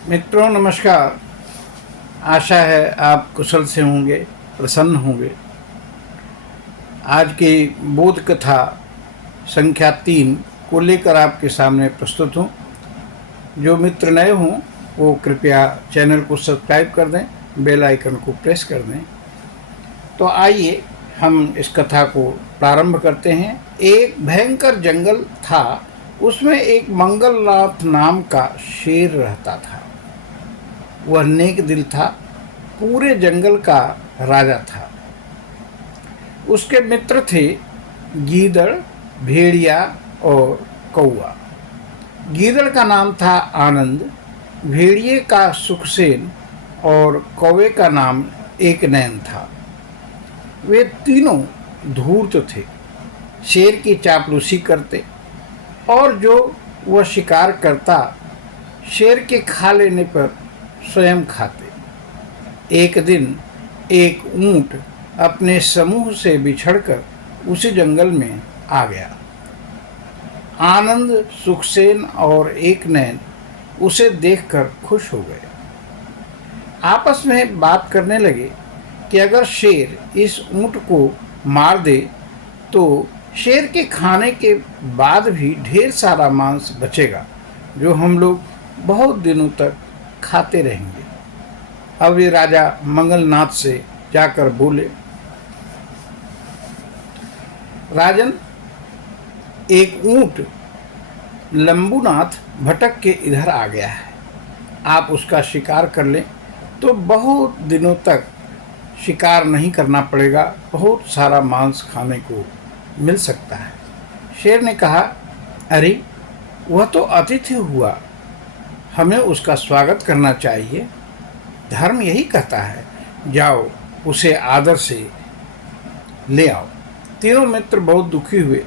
मित्रों नमस्कार। आशा है आप कुशल से होंगे, प्रसन्न होंगे। आज की बोध कथा संख्या 3 को लेकर आपके सामने प्रस्तुत हूँ। जो मित्र नए हों वो कृपया चैनल को सब्सक्राइब कर दें, बेल आइकन को प्रेस कर दें। तो आइए हम इस कथा को प्रारंभ करते हैं। एक भयंकर जंगल था, उसमें एक मंगलनाथ नाम का शेर रहता था। वह नेक दिल था, पूरे जंगल का राजा था। उसके मित्र थे गीदड़, भेड़िया और कौआ। गीदड़ का नाम था आनंद, भेड़िए का सुखसेन और कौवे का नाम एकनैन था। वे तीनों धूर्त थे, शेर की चापलूसी करते और जो वह शिकार करता शेर के खा लेने पर स्वयं खाते। एक दिन एक ऊंट अपने समूह से बिछड़कर उसी जंगल में आ गया। आनंद, सुखसेन और एकनैन उसे देखकर खुश हो गए। आपस में बात करने लगे कि अगर शेर इस ऊंट को मार दे तो शेर के खाने के बाद भी ढेर सारा मांस बचेगा, जो हम लोग बहुत दिनों तक खाते रहेंगे। अब ये राजा मंगलनाथ से जाकर बोले, राजन, एक ऊंट लंबूनाथ भटक के इधर आ गया है। आप उसका शिकार कर लें तो बहुत दिनों तक शिकार नहीं करना पड़ेगा, बहुत सारा मांस खाने को मिल सकता है। शेर ने कहा, अरे वह तो अतिथि हुआ, हमें उसका स्वागत करना चाहिए। धर्म यही कहता है, जाओ उसे आदर से ले आओ। तीनों मित्र बहुत दुखी हुए।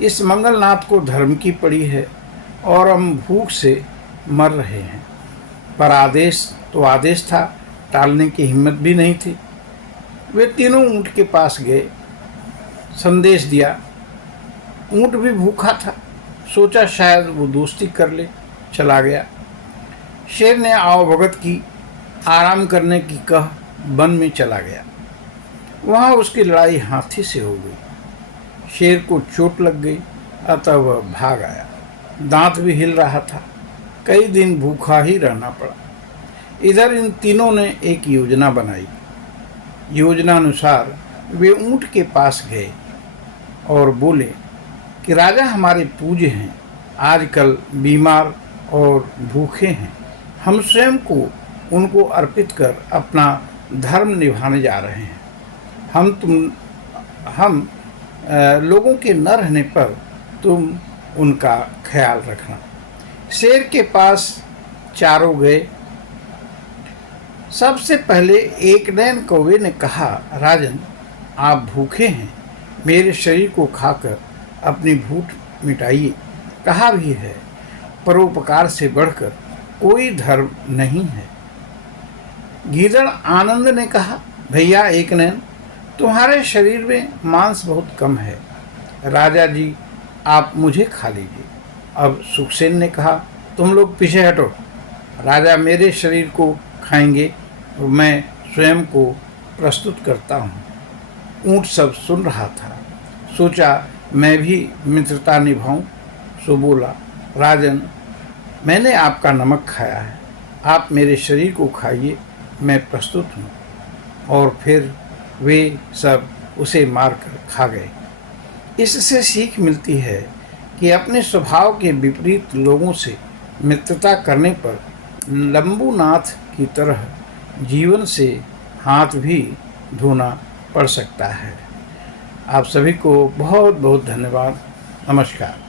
इस मंगलनाथ को धर्म की पड़ी है और हम भूख से मर रहे हैं। पर आदेश तो आदेश था, टालने की हिम्मत भी नहीं थी। वे तीनों ऊंट के पास गए, संदेश दिया। ऊंट भी भूखा था, सोचा शायद वो दोस्ती कर ले, चला गया। शेर ने आवभगत की, आराम करने की कह वन में चला गया। वहाँ उसकी लड़ाई हाथी से हो गई। शेर को चोट लग गई, अतः वह भाग आया। दांत भी हिल रहा था। कई दिन भूखा ही रहना पड़ा। इधर इन तीनों ने एक योजना बनाई। योजना अनुसार वे ऊंट के पास गए और बोले कि राजा हमारे पूज्य हैं, आजकल बीमार और भूखे हैं। हम स्वयं को उनको अर्पित कर अपना धर्म निभाने जा रहे हैं। हम लोगों के न रहने पर तुम उनका ख्याल रखना। शेर के पास चारों गए। सबसे पहले एकनैन कौवे ने कहा, राजन, आप भूखे हैं, मेरे शरीर को खाकर अपनी भूख मिटाइए। कहा भी है, परोपकार से बढ़कर कोई धर्म नहीं है। गीदड़ आनंद ने कहा, भैया एकनैन, तुम्हारे शरीर में मांस बहुत कम है, राजा जी आप मुझे खा लीजिए। अब सुखसेन ने कहा, तुम लोग पीछे हटो, राजा मेरे शरीर को खाएंगे तो मैं स्वयं को प्रस्तुत करता हूँ। ऊंट सब सुन रहा था, सोचा मैं भी मित्रता निभाऊं, सो बोला, राजन, मैंने आपका नमक खाया है, आप मेरे शरीर को खाइए, मैं प्रस्तुत हूँ। और फिर वे सब उसे मारकर खा गए। इससे सीख मिलती है कि अपने स्वभाव के विपरीत लोगों से मित्रता करने पर लंबूनाथ की तरह जीवन से हाथ भी धोना पड़ सकता है। आप सभी को बहुत बहुत धन्यवाद। नमस्कार।